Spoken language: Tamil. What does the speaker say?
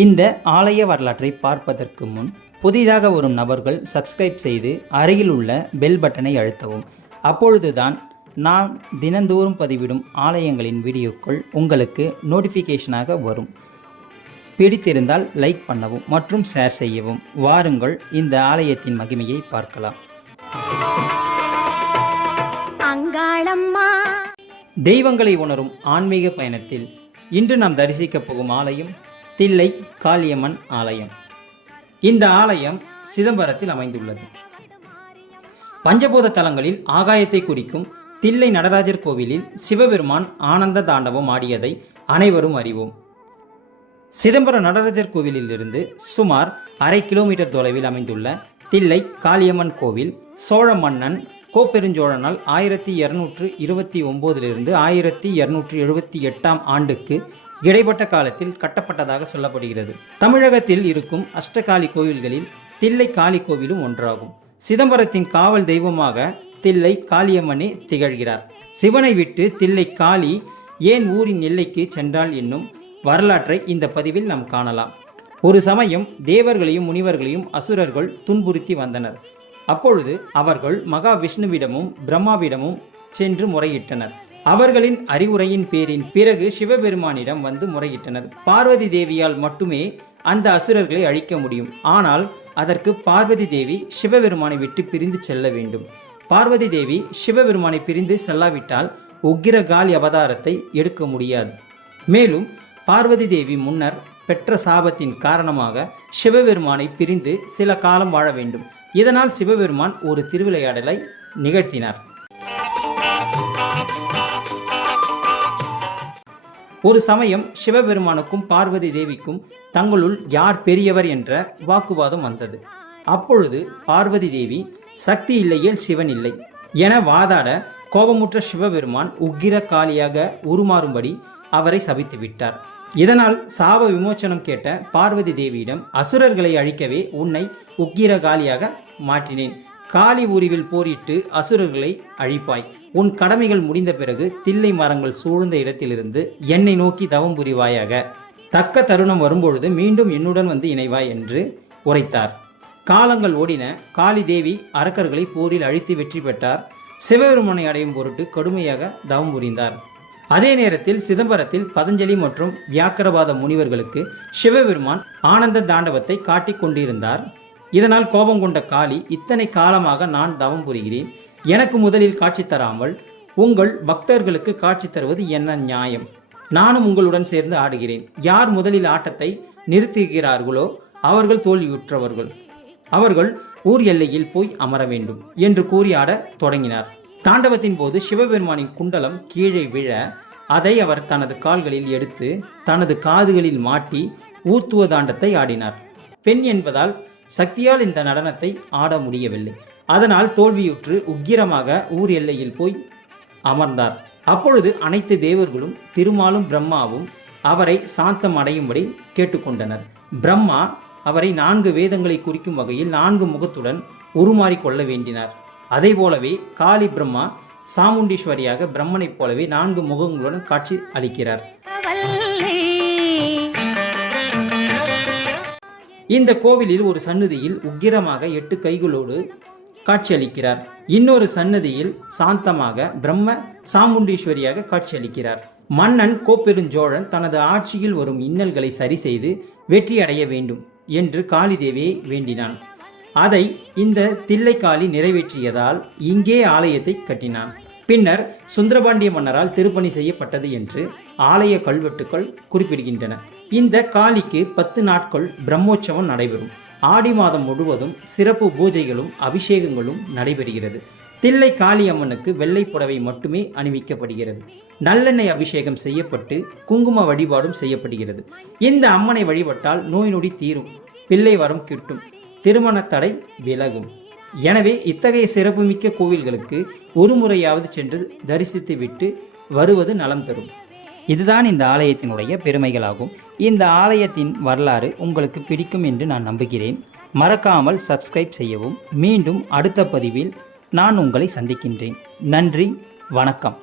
இந்த ஆலய வரலாற்றை பார்ப்பதற்கு முன் புதிதாக வரும் நபர்கள் சப்ஸ்கிரைப் செய்து அருகில் உள்ள பெல் பட்டனை அழுத்தவும். அப்பொழுதுதான் நான் தினந்தோறும் பதிவிடும் ஆலயங்களின் வீடியோக்கள் உங்களுக்கு நோட்டிஃபிகேஷனாக வரும். பிடித்திருந்தால் லைக் பண்ணவும் மற்றும் ஷேர் செய்யவும். வாருங்கள் இந்த ஆலயத்தின் மகிமையை பார்க்கலாம். தெய்வங்களை உணரும் ஆன்மீக பயணத்தில் இன்று நாம் தரிசிக்கப் போகும் ஆலயம் தில்லை காளியம்மன் ஆலயம். இந்த ஆலயம் சிதம்பரத்தில் அமைந்துள்ளது. பஞ்சபூத தலங்களில் ஆகாயத்தை குறிக்கும் தில்லை நடராஜர் கோவிலில் சிவபெருமான் ஆனந்த தாண்டவம் ஆடியதை அனைவரும் அறிவோம். சிதம்பரம் நடராஜர் கோவிலிலிருந்து சுமார் அரை கிலோமீட்டர் தொலைவில் அமைந்துள்ள தில்லை காளியம்மன் கோவில் சோழ மன்னன் கோப்பெருஞ்சோழனால் ஆயிரத்தி இருநூற்று இருபத்தி ஒம்போதிலிருந்து ஆயிரத்தி இருநூற்று எழுபத்தி எட்டாம் ஆண்டுக்கு இடைப்பட்ட காலத்தில் கட்டப்பட்டதாக சொல்லப்படுகிறது. தமிழகத்தில் இருக்கும் அஷ்டகாளி கோவில்களில் தில்லை காளி கோவிலும் ஒன்றாகும். சிதம்பரத்தின் காவல் தெய்வமாக தில்லை காளியம்மனே திகழ்கிறார். சிவனை விட்டு தில்லை காளி ஏன் ஊரின் எல்லைக்கு சென்றாள் என்னும் வரலாற்றை இந்த பதிவில் நாம் காணலாம். ஒரு சமயம் தேவர்களையும் முனிவர்களையும் அசுரர்கள் துன்புறுத்தி வந்தனர். அப்பொழுது அவர்கள் மகாவிஷ்ணுவிடமும் பிரம்மாவிடமும் சென்று முறையிட்டனர். அவர்களின் அறிவுரையின் பேரின் பிறகு சிவபெருமானிடம் வந்து முறையிட்டனர். பார்வதி தேவியால் மட்டுமே அந்த அசுரர்களை அழிக்க முடியும். ஆனால் அதற்கு பார்வதி தேவி சிவபெருமானை விட்டு பிரிந்து செல்ல வேண்டும். பார்வதி தேவி சிவபெருமானை பிரிந்து செல்லாவிட்டால் உக்கிரகாலி அவதாரத்தை எடுக்க முடியாது. மேலும் பார்வதி தேவி முன்னர் பெற்ற சாபத்தின் காரணமாக சிவபெருமானை பிரிந்து சில காலம் வாழ வேண்டும். இதனால் சிவபெருமான் ஒரு திருவிளையாடலை நிகழ்த்தினார். ஒரு சமயம் சிவபெருமானுக்கும் பார்வதி தேவிக்கும் தங்களுள் யார் பெரியவர் என்ற வாக்குவாதம் வந்தது. அப்பொழுது பார்வதி தேவி சக்தி இல்லையேல் சிவன் இல்லை என வாதாட கோபமுற்ற சிவபெருமான் உக்கிர காலியாக உருமாறும்படி அவரை சபித்து விட்டார். இதனால் சாப விமோச்சனம் கேட்ட பார்வதி தேவியிடம் அசுரர்களை அழிக்கவே உன்னை உக்கிர காலியாக மாற்றினேன். காளி உருவில் போரிட்டு அசுரர்களை அழிப்பாய். உன் கடமைகள் முடிந்த பிறகு தில்லை மரங்கள் சூழ்ந்த இடத்திலிருந்து என்னை நோக்கி தவம் புரிவாயாக. தக்க தருணம் வரும்பொழுது மீண்டும் என்னுடன் வந்து இணைவாய் என்று உரைத்தார். காலங்கள் ஓடின. காளி தேவி அரக்கர்களை போரில் அழித்து வெற்றி பெற்றார். சிவபெருமனை அடையும் பொருட்டு கடுமையாக தவம் புரிந்தார். அதே நேரத்தில் சிதம்பரத்தில் பதஞ்சலி மற்றும் வியாக்கரவாத முனிவர்களுக்கு சிவபெருமான் ஆனந்த தாண்டவத்தை காட்டிக் கொண்டிருந்தார். இதனால் கோபம் கொண்ட காளி இத்தனை காலமாக நான் தவம் புரிகிறேன். எனக்கு முதலில் காட்சி தராமல் உங்கள் பக்தர்களுக்கு காட்சி தருவது என்ன நியாயம்? நானும் உங்களுடன் சேர்ந்து ஆடுகிறேன். யார் முதலில் ஆட்டத்தை நிறுத்துகிறார்களோ அவர்கள் தோல்வியுற்றவர்கள். அவர்கள் ஊர் எல்லையில் போய் அமர வேண்டும் என்று கூறி ஆட தொடங்கினார். தாண்டவத்தின் போது சிவபெருமானின் குண்டலம் கீழே விழ அதை அவர் தனது கால்களில் எடுத்து தனது காதுகளில் மாட்டி ஊத்துவ தாண்டத்தை ஆடினார். பெண் என்பதால் சக்தியால் இந்த நடனத்தை ஆட முடியவில்லை. அதனால் தோல்வியுற்று உக்கிரமாக ஊர் எல்லையில் போய் அமர்ந்தார். அப்பொழுது அனைத்து தேவர்களும் திருமாலும் பிரம்மாவும் அவரை சாந்தம் அடையும்படி கேட்டுக்கொண்டனர். பிரம்மா அவரை நான்கு வேதங்களை குறிக்கும் வகையில் நான்கு முகத்துடன் உருமாறிக்கொள்ள வேண்டினார். அதே போலவே காளி பிரம்மா சாமுண்டீஸ்வரியாக பிரம்மனைப் போலவே நான்கு முகங்களுடன் காட்சி அளிக்கிறார். இந்த கோவிலில் ஒரு சன்னதியில் உக்கிரமாக எட்டு கைகளோடு காட்சியளிக்கிறார். இன்னொரு சன்னதியில் சாந்தமாக பிரம்ம சாமுண்டீஸ்வரியாக காட்சியளிக்கிறார். மன்னன் கோப்பெருஞ்சோழன் தனது ஆட்சியில் வரும் இன்னல்களை சரி செய்து வெற்றியடைய வேண்டும் என்று காளிதேவியை வேண்டினான். அதை இந்த தில்லைக்காளி நிறைவேற்றியதால் இங்கே ஆலயத்தை கட்டினான். பின்னர் சுந்தரபாண்டிய மன்னரால் திருப்பணி செய்யப்பட்டது என்று ஆலய கல்வெட்டுக்கள் குறிப்பிடுகின்றன. இந்த காளிக்கு பத்து நாட்கள் பிரம்மோற்சவம் நடைபெறும். ஆடி மாதம் முழுவதும் சிறப்பு பூஜைகளும் அபிஷேகங்களும் நடைபெறுகிறது. தில்லை காளியம்மனுக்கு வெள்ளை புடவை மட்டுமே அணிவிக்கப்படுகிறது. நல்லெண்ணெய் அபிஷேகம் செய்யப்பட்டு குங்கும வழிபாடும் செய்யப்படுகிறது. இந்த அம்மனை வழிபட்டால் நோய் நொடி தீரும் பிள்ளை வரம் கிட்டும் திருமண தடை விலகும். எனவே இத்தகைய சிறப்புமிக்க கோவில்களுக்கு ஒரு முறையாவது சென்று தரிசித்து விட்டு வருவது நலம் தரும். இதுதான் இந்த ஆலயத்தினுடைய பெருமைகளாகும். இந்த ஆலயத்தின் வரலாறு உங்களுக்கு பிடிக்கும் என்று நான் நம்புகிறேன். மறக்காமல் சப்ஸ்கிரைப் செய்யவும். மீண்டும் அடுத்த பதிவில் நான் உங்களை சந்திக்கின்றேன். நன்றி வணக்கம்.